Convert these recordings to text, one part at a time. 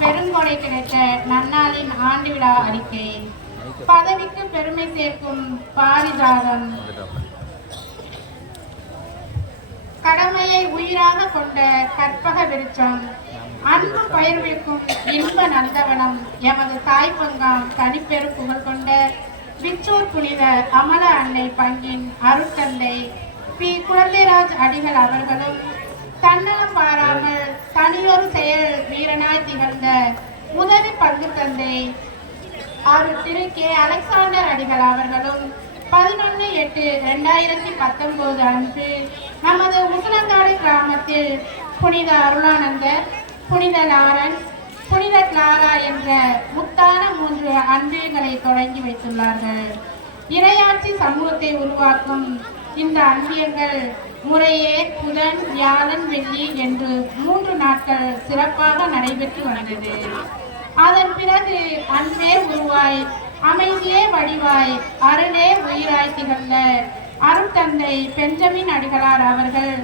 பெருங்கொடை கிடைத்த நன்னாளின் ஆண்டு விழா அறிக்கை. பதவிக்கு பெருமை சேர்க்கும் பாரிஜாதம். கடமையை உயிராக கொண்ட கற்பக விருட்சம். அன்பு பயிர்விக்கும் இன்ப நந்தவனம். எமது தாய்ப்பங்காம் தனிப்பெரு புகழ் கொண்ட விச்சூர் புனித அமல அன்னை பங்கின் அருட்தந்தை பி. குழந்தைராஜ் அடிகள் அவர்களும் தன்னலம் பாராமல் தனியொரு செயல் வீரனாய் திகழ்ந்த உதவி பங்கு தந்தை திரு கே. அலெக்சாண்டர் அடிகள் அவர்களும் 11/8/2019 அன்று நமது உசலங்காடு கிராமத்தில் புனித அருளானந்தர், புனித லாரன்ஸ், புனித கிளாரா என்ற முத்தான 3 அன்பியங்களை தொடங்கி வைத்துள்ளார்கள். இறையாட்சி சமூகத்தை உருவாக்கும் இந்த அன்பியங்கள் முறையே புதன், வியாழன், வெள்ளி என்று 3 நாட்கள் சிறப்பாக நடைபெற்று வந்தது. அதன் பிறகு அன்பே உருவாய், அமைதியே வடிவாய், அருளே உயிராய் திகழ்ந்த அருட்தந்தை பெஞ்சமின் அடிகளார் அவர்கள்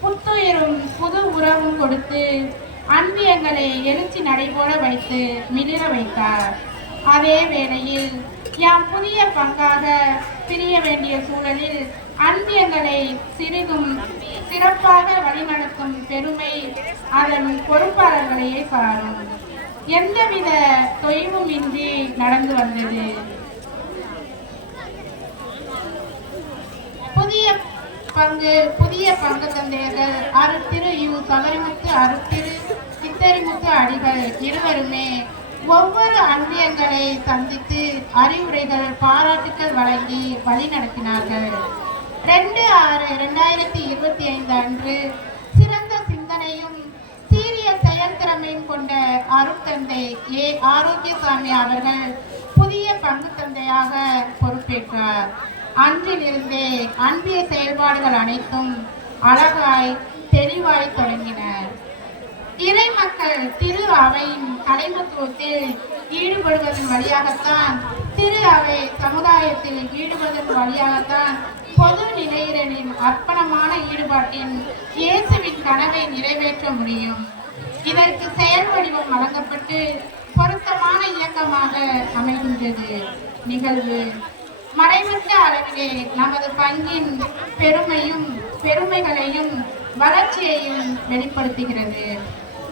புத்துயிரும் புது உறவும் கொடுத்து அன்பியங்களை எழுச்சி நடைபோட வைத்து மிளிர வைத்தார். அதே வேளையில் யாம் புதிய பங்காக பிரிய வேண்டிய சூழலில் அன்பியங்களை சிறிதும் சிறப்பாக வழிநடத்தும் பெருமை அதன் பொறுப்பாளர்களையே சாரும். எந்தவித தொய்வும் இன்றி நடந்து வந்தது. புதிய பங்கு தந்தையர்கள் அருட்திரு யு. சபரிமுத்து, அருட்திரு சித்தரிமுத்து அடிகள் இருவருமே ஒவ்வொரு அன்பியங்களை சந்தித்து அறிவுரைகள், பாராட்டுக்கள் வழங்கி வழி நடத்தினார்கள். 2/6/2025 அன்று சிறந்த சிந்தனையும் சீரிய செயல்திறமையும் கொண்ட அருட்தந்தை ஏ. ஆரோக்கியசாமி அவர்கள் புதிய பங்கு தந்தையாக பொறுப்பேற்றார். அன்றிலிருந்தே அன்பிய செயல்பாடுகள் அனைத்தும் அழகாய் தெளிவாய் தொடங்கின. இறை மக்கள் திரு அவையின் தலைமத்துவத்தில் ஈடுபடுவதன் வழியாகத்தான், திரு அவை சமுதாயத்தில் ஈடுபடுவதன் வழியாகத்தான் பொது நிலையினரின் அர்ப்பணமான ஈடுபாட்டின் இயேசுவின் கனவை நிறைவேற்ற முடியும். இதற்கு செயல் வடிவம் வழங்கப்பட்டு பொருத்தமான இயக்கமாக அமைகின்றது. நிகழ்வு மறைமற்ற அளவிலே நமது பங்கின் பெருமைகளையும் வளர்ச்சியையும் வெளிப்படுத்துகிறது.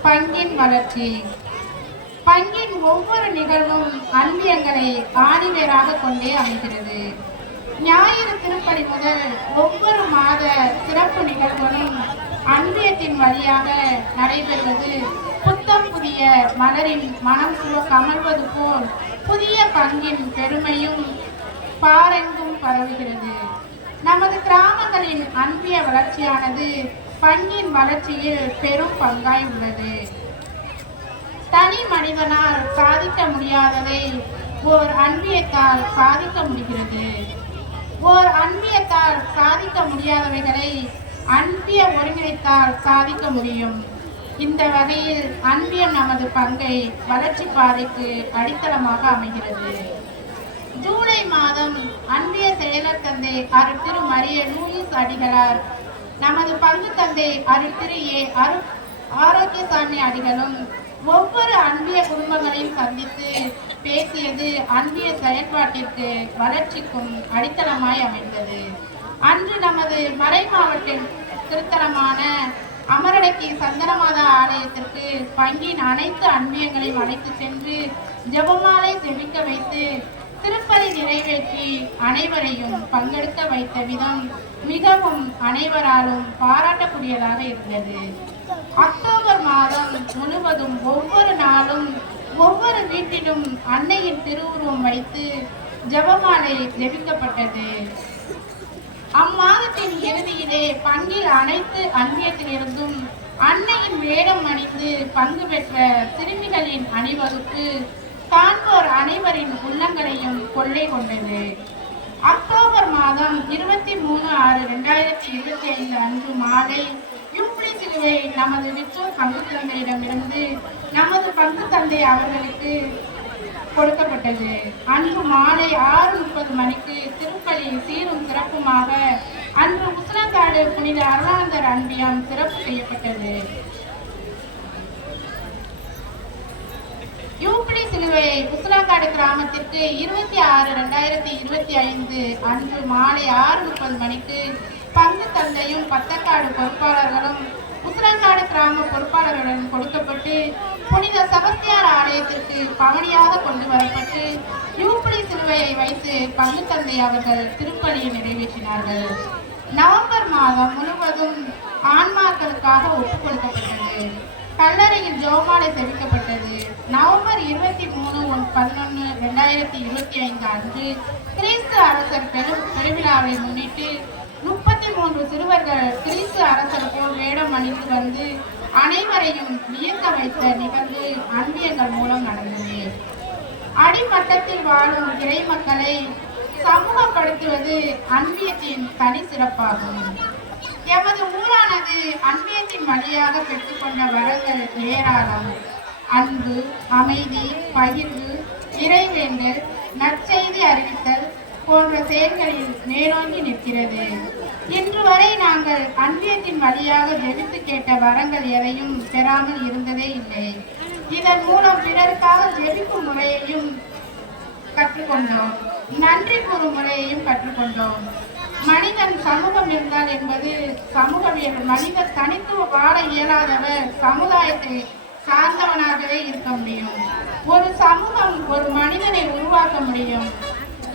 பங்கின் வளர்ச்சி. பங்கின் ஒவ்வொரு நிகழ்வும் அன்பியங்களை ஆணிவேராக கொண்டே அமைகிறது. ஞாயிறு திருப்பலி முதல் ஒவ்வொரு மாத சிறப்பு நிகழ்வுகளும் அன்பியத்தின் வழியாக நடைபெறுவது புத்தம் புதிய மலரின் மனம் கமழ்வது போல் புதிய பங்கின் பெருமையும் பாரெங்கும் பரவுகிறது. நமது கிராமங்களின் அன்பிய வளர்ச்சியானது பங்கின் வளர்ச்சியில் பெரும் பங்காய் உள்ளது. தனி மனிதனால் சாதிக்க முடியாததை ஓர் அன்பியத்தால் சாதிக்க முடிகிறது. ஓர் அன்பியத்தால் சாதிக்க முடியாதவைகளை அன்பிய ஒருங்கிணைத்தால் சாதிக்க முடியும். இந்த வகையில் அன்பியம் நமது பங்கை வளர்ச்சி பாதைக்கு அடித்தளமாக அமைகிறது. ஜூலை மாதம் அன்பிய செயலர் தந்தை அருட்திரு மரிய லூயிஸ் அடிகளார், நமது பங்கு தந்தை அருட்திரு ஏ. ஆரோக்கியசாமி அடிகளும் ஒவ்வொரு அன்பிய குடும்பங்களையும் சந்தித்து பேசியது அன்பிய செயல்பாட்டிற்கு வளர்ச்சிக்கும் அடித்தளமாய் அமைந்தது. அன்று நமது மறை மாவட்ட திருத்தலமான அமரடக்கி சந்தனமாதா ஆலயத்திற்கு பங்கின் அனைத்து அன்பியங்களையும் அழைத்து சென்று ஜெபமாலை ஜெபிக்க வைத்து திருப்பலி நிறைவேற்றி அனைவரையும் பங்கெடுக்க வைத்த விதம் மிகவும் அனைவராலும் பாராட்டக்கூடியதாக இருந்தது. அக்டோபர் மாதம் முழுவதும் ஒவ்வொரு நாளும் ஒவ்வொரு வீட்டிலும் அன்னையின் திருவுருவம் வைத்து ஜெபமாலை ஜெபிக்கப்பட்டது. அம்மாதத்தின் இறுதியிலே பங்கில் அனைத்து அன்பியத்திலிருந்தும் அன்னையின் வேடம் அணிந்து பங்கு பெற்ற சிறுமிகளின் அணிவகுப்பு காண்போர் அனைவரின் உள்ளங்களையும் கொள்ளை கொண்டது. அக்டோபர் மாதம் 23/6/2025 அன்று மாலை யூப்ளி சிலுவை நமது விற்றோர் பங்கு தந்தையிடமிருந்து நமது பங்கு தந்தை அவர்களுக்கு கொடுக்கப்பட்டது. அன்று மாலை 6:30 மணிக்கு திருப்பலி சீரும் சிறப்புமாக அன்று உசலங்காடு புனித அருளானந்தர் அன்பியம் சிறப்பு செய்யப்பட்டது. சிலுவை உசிலங்காடு கிராமத்திற்கு 26/2025 அன்று மாலை 6:30 மணிக்கு பங்கு தந்தையும் பத்தக்காடு பொறுப்பாளர்களும் உசிலங்காடு கிராம பொறுப்பாளர்களுடன் கொடுக்கப்பட்டு புனித செபஸ்தியார் ஆலயத்திற்கு பவனியாக கொண்டு வரப்பட்டு யூப்பிலி சிலுவையை வைத்து பங்கு தந்தை அவர்கள் திருப்பலியை நிறைவேற்றினார்கள். நவம்பர் மாதம் முழுவதும் ஆன்மாக்களுக்காக ஒப்புக் கொடுக்கப்பட்டது. கல்லறையில் ஜெபமாலை செவிக்கப்பட்டது. நவம்பர் 23/11/2025 அன்று கிறிஸ்து அரசர் பெருவிழாவை முன்னிட்டு 33 சிறுவர்கள் கிறிஸ்து அரசர் போல் வேடம் அணிந்து வந்து அனைவரையும் வியக்க வைத்த நிகழ்வு அன்பியங்கள் மூலம் நடந்தது. அடிமட்டத்தில் வாழும் இறை மக்களை சமூகப்படுத்துவது அன்பியத்தின் தனி சிறப்பாகும். எமது ஊரானது அன்பியத்தின் வழியாக பெற்றுக்கொண்ட வரங்கள் ஏராளம். அன்பு, அமைதி, பகிர்வு, இறைவேண்டல், நற்செய்தி அறிவித்தல் போன்ற செயல்களில் மேலோங்கி நிற்கிறது. இன்று வரை நாங்கள் அன்பியத்தின் வழியாக ஜெபித்து கேட்ட வரங்கள் எதையும் பெறாமல் இருந்ததே இல்லை. இதன் மூலம் பிறருக்காக ஜெபிக்கும் முறையையும் கற்றுக்கொண்டோம். நன்றி கூறும் முறையையும் கற்றுக்கொண்டோம். மனிதன் சமூகம் இருந்தால் என்பது சமூகவியல். மனிதன் தனித்து வாழ இயலாதவர் சமுதாயத்தை சார்ந்தவனாகவே இருக்க முடியும். ஒரு சமூகம் ஒரு மனிதனை உருவாக்க முடியும்.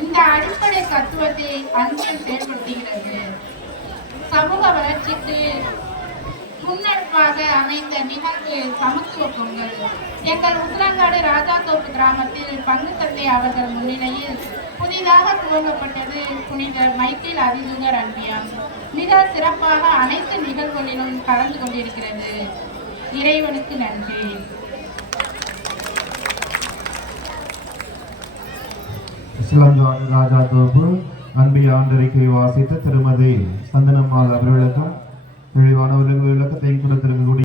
இந்த அடிப்படை தத்துவத்தை அன்பில் செயல்படுத்துகிறது. சமூக வளர்ச்சிக்கு முன்னெடுப்பாக அமைந்த நிகழ்வு சமத்துவ பொங்கல். எங்கள் உசிலங்காடு ராஜாத்தோப்பு கிராமத்தில் பங்கு தந்தை அவர்கள் முன்னிலையில் புதிதாக துவங்கப்பட்டது புனித மைக்கேல் அதிதூதர் அன்பியம். மிக சிறப்பாக அனைத்து நிகழ்வுகளிலும் கலந்து கொண்டிருக்கிறது. இறைவனுக்கு நன்றி. உசிலங்காடு ராஜாத்தோப்பு அன்பிய ஆண்டறிக்கை வாசித்த திருமதி சந்தனம்மாள் அவர்களுக்கும் தெளிவான விளக்கத்தை கொடுத்திருக்கக்கூடிய